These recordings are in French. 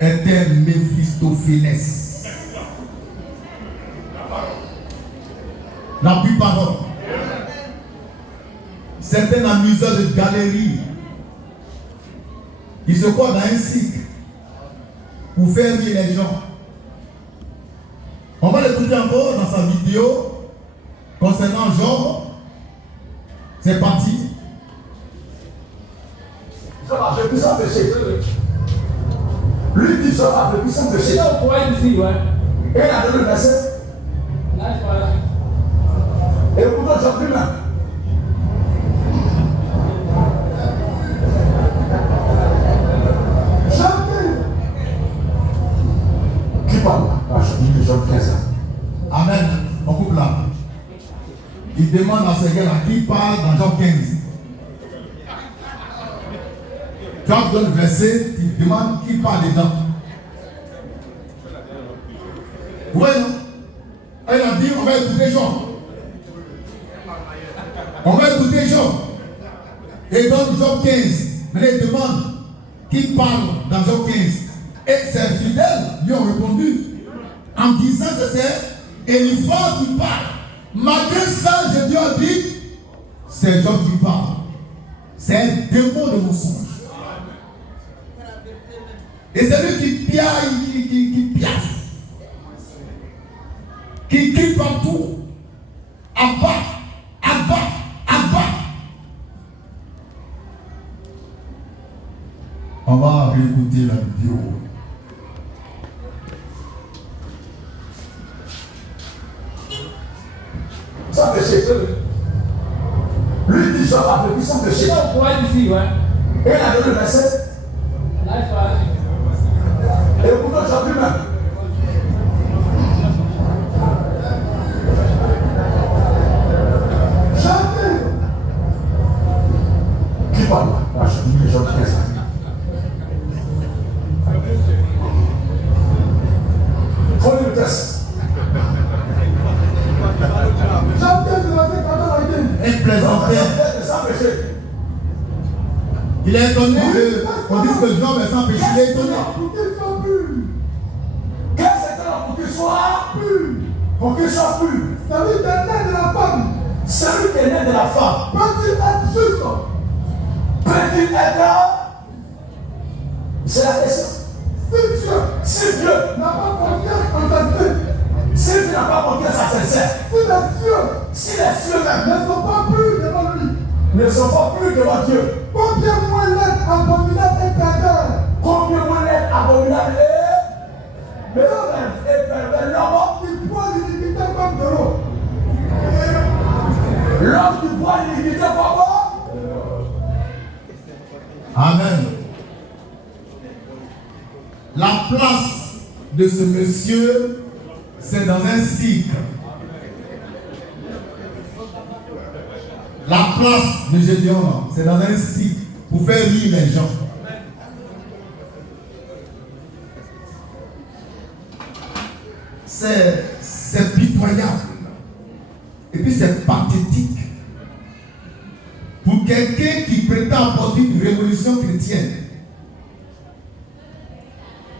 était Méphistophélès. La plus parole. C'est un amuseur de galerie. Il se croit dans un cycle pour faire rire les gens. On va l'écouter encore dans sa vidéo concernant Job. C'est parti. Job a vécu sans péché. Lui dit Job a vécu sans péché. Et il a donné le verset. Et pourtant Job lui-même. Qui parle? Je dis Job 15 ans. Amen. On coupe là. Il demande à ce gars-là qui parle dans Job 15. Quand tu donnes le verset, il demande qui parle dedans. Oui, non? Elle a dit on va écouter Job. On va écouter Job. Et dans Job 15, mais il demande qui parle dans Job 15. Et ses fidèles lui ont répondu en disant que c'est Eliphaz qui parle. Malgré ça, je Dieu a dit, c'est Job qui parle. C'est un démon de mensonge. Et c'est lui qui piaille, qui piaffe, qui crie partout. Abba, Abba, Abba. On va réécouter la vidéo. Sans péché. Lui dit Job a vécu sans péché. Et il a donné le verset. Et pourtant Job lui-même. Jamais. Qui parle là? Je dis Job 15 ans. Faut lire le texte. Il plaisantait. Il est étonné qu'on dise que Job est sans péché. Il est étonné. Qu'est-ce que c'est pour qu'il soit pur? Pour qu'il soit pur. Celui qui est né de la femme. Celui qui est né de la femme. Peut-il être juste? Peut-il être? C'est la question. Si Dieu n'a pas confiance en sa vie. Si tu n'as pas confiance à ses ailes, si les cieux même ne sont pas plus devant lui, ne sont pas plus devant Dieu, combien moins l'être abominable et pervers, combien moins l'être abominable et pervers, l'homme qui boit l'iniquité comme de l'eau. L'homme qui boit l'iniquité comme de l'eau. Amen. La place de ce monsieur, c'est dans un cycle. La place de Gédéon, c'est dans un cycle pour faire rire les gens. C'est pitoyable. Et puis c'est pathétique. Pour quelqu'un qui prétend apporter une révolution chrétienne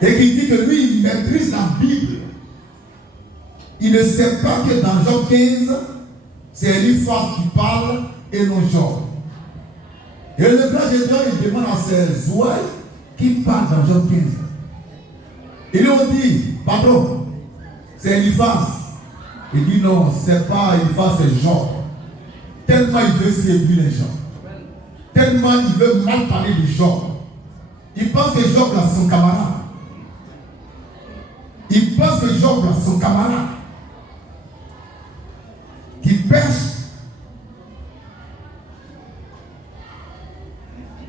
et qui dit que lui, il maîtrise la Bible, il ne sait pas que dans Job 15, c'est Eliphaz qui parle et non Job. Et le grand Gédéon, il demande à ses ouailles qui parlent dans Job 15. Ils lui ont dit, pardon, c'est Eliphaz. Il dit non, c'est pas Eliphaz, c'est Job. Tellement il veut séduire les gens. Tellement il veut mal parler de Job. Il pense que Job là, c'est son camarade. Il pense que Job là, c'est son camarade. Qui pêche.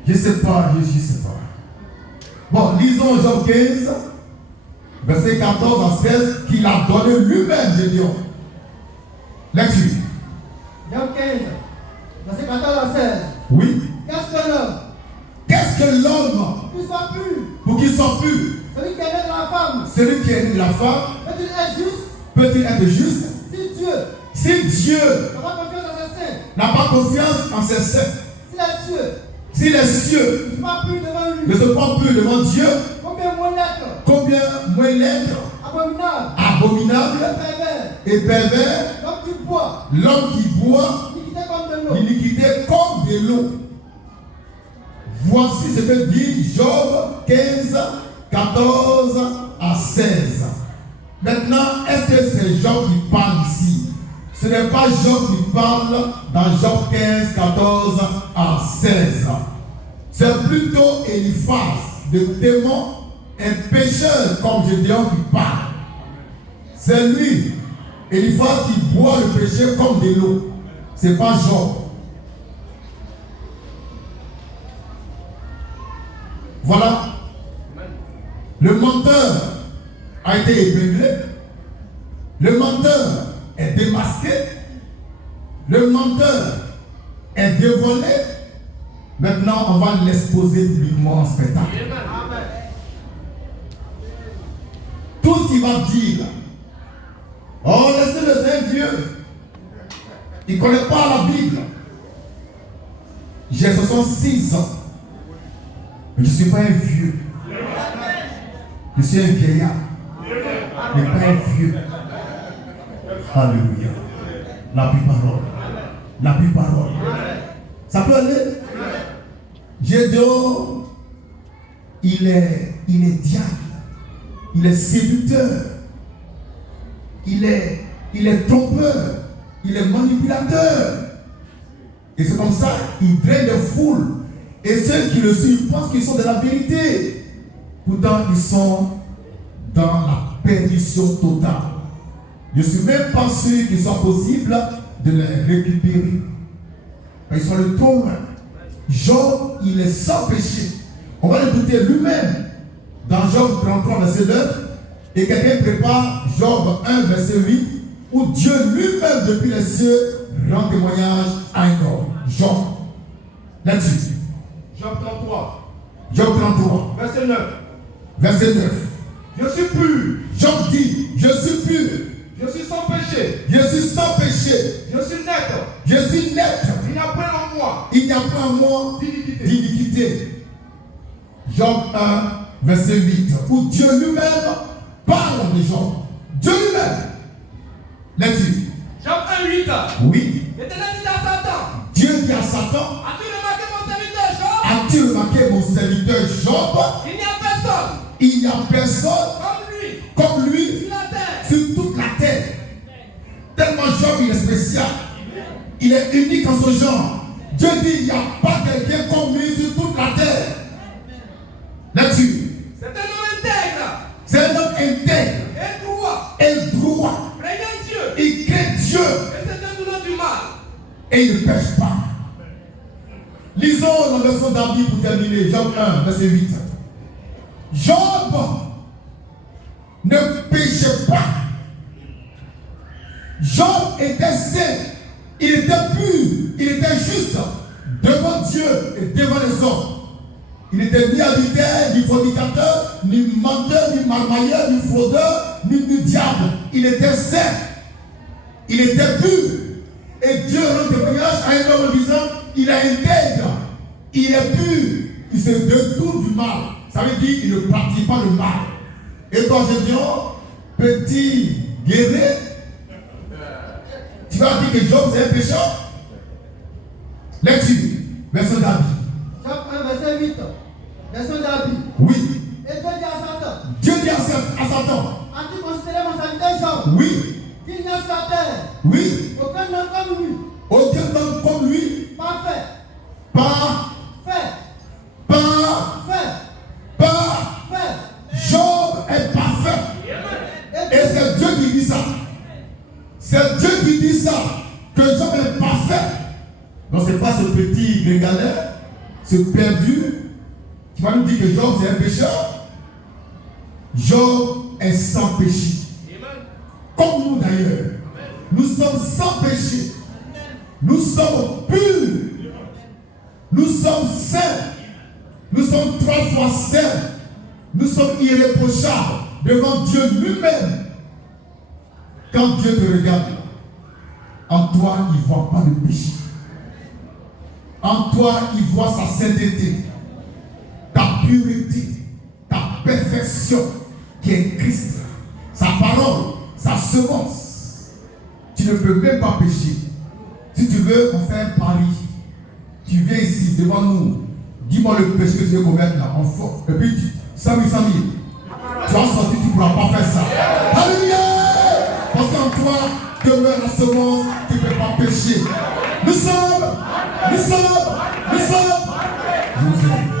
Je ne sais pas, je ne sais pas. Bon, lisons Job 15, verset 14 à 16, qu'il a donné lui-même, Gédéon. Lecture. Job 15, verset 14 à 16. Oui. Qu'est-ce que l'homme? Qu'est-ce que l'homme? Qu'il soit pur. Pour qu'il soit pur. Celui qui est né de la femme. Celui qui est né de la femme. Peut-il être juste? Peut-il être juste? Si Dieu n'a pas confiance en ses saints. Si les cieux ne sont pas purs devant Dieu, combien moins l'être veut l'être abominable, abominable pervers, et pervers, l'homme qui boit, l'iniquité comme de l'eau. Voici ce que dit Job 15, 14 à 16. Maintenant, est-ce que c'est Job qui parle ici? Ce n'est pas Job qui parle dans Job 15, 14 à 16. C'est plutôt Eliphaz, le démon, un pécheur comme Gédéon qui parle. C'est lui, Eliphaz, qui boit le péché comme de l'eau. Ce n'est pas Job. Voilà. Le menteur a été épinglé. Le menteur est démasqué. Le menteur est dévoilé. Maintenant, on va l'exposer publiquement en spectacle. Tout ce qu'il va dire. Oh, laissez-le, c'est un vieux. Il ne connaît pas la Bible. J'ai 66 ans. Mais je ne suis pas un vieux. Je suis un vieillard. Mais pas un vieux. Alléluia. La parole. La parole. Ça peut aller? Gédéon, il est diable. Il est séducteur. Il est trompeur. Il est manipulateur. Et c'est comme ça qu'il draine les foules. Et ceux qui le suivent pensent qu'ils sont de la vérité. Pourtant, ils sont dans la perdition totale. Je ne suis même pas sûr qu'il soit possible de les récupérer. Ils sont le trop loin. Job, il est sans péché. On va l'écouter lui-même dans Job 33, verset 9. Et quelqu'un prépare Job 1, verset 8, où Dieu lui-même, depuis les cieux, rend témoignage à un homme. Job, là-dessus. Job 33. Job 33. Verset 9. Verset 9. Je suis pur. Job dit, je suis pur. Je suis sans péché. Je suis sans péché. Je suis net. Je suis net. Il n'y a point en moi. Il n'y a pas en moi d'iniquité. Job 1, verset 8. Où Dieu lui-même parle de Job. Dieu lui-même. Là-dessus. Job 1, 8. Oui. L'Éternel dit à Satan. Dieu dit à Satan. As-tu remarqué mon serviteur Job? As-tu remarqué mon serviteur Job? Il n'y a personne. Il n'y a personne comme lui sur la terre. Sur toute la terre. Tellement Job, il est spécial. Il est unique en son genre. Dieu dit, il n'y a pas quelqu'un comme lui sur toute la terre. Là-dessus. C'est un homme intègre. C'est un homme intègre. Et droit. Et droit. Craignant Dieu. Il craint Dieu. Et c'est un douleur du mal. Et il ne pêche pas. Lisons la version d'Abdi pour terminer. Job 1, verset 8. Job ne péchait pas. Job était saint. Il était pur. Il était juste devant Dieu et devant les hommes. Il n'était ni adultère, ni fornicateur, ni menteur, ni marmailleur, ni fraudeur, ni diable. Il était saint. Il était pur. Et Dieu rend témoignage à un homme en disant, il est intègre, il est pur, il se détourne du mal. Ça veut dire qu'il ne pratique pas le mal. Et quand je dis, petit guerrier, tu vas dire que Job c'est un pécheur? Lecture, verset d'Abdi. Job 1, verset 8. Verset d'Abdi. Oui. Et Dieu dit à Satan. Dieu dit à Satan. As-tu considéré mon serviteur Job? Oui. Qu'il n'y a sur la terre. Oui. Aucun homme comme lui. Aucun homme comme lui. Parfait. Parfait. Job est parfait. Et c'est Dieu qui dit ça. C'est Dieu qui dit ça. Que Job est parfait. Non, ce n'est pas ce petit grégalais, ce perdu, qui va nous dire que Job c'est un pécheur. Job est sans péché. Comme nous d'ailleurs. Nous sommes sans péché. Nous sommes purs. Nous sommes saints. Nous sommes 3 fois saints. Nous sommes irréprochables devant Dieu lui-même. Quand Dieu te regarde, en toi, il ne voit pas de péché. En toi, il voit sa sainteté, ta pureté, ta perfection. qui est Christ, sa parole, sa semence, tu ne peux même pas pécher. Si tu veux, on fait un pari. Tu viens ici devant nous, dis-moi le péché que tu veux commettre là, en force. Et puis, 100 000, 100 000. Tu vas sortir, tu ne pourras pas faire ça. Alléluia! Parce qu'en toi demeure la semence, tu ne peux pas pécher. Nous sommes. Je vous aime.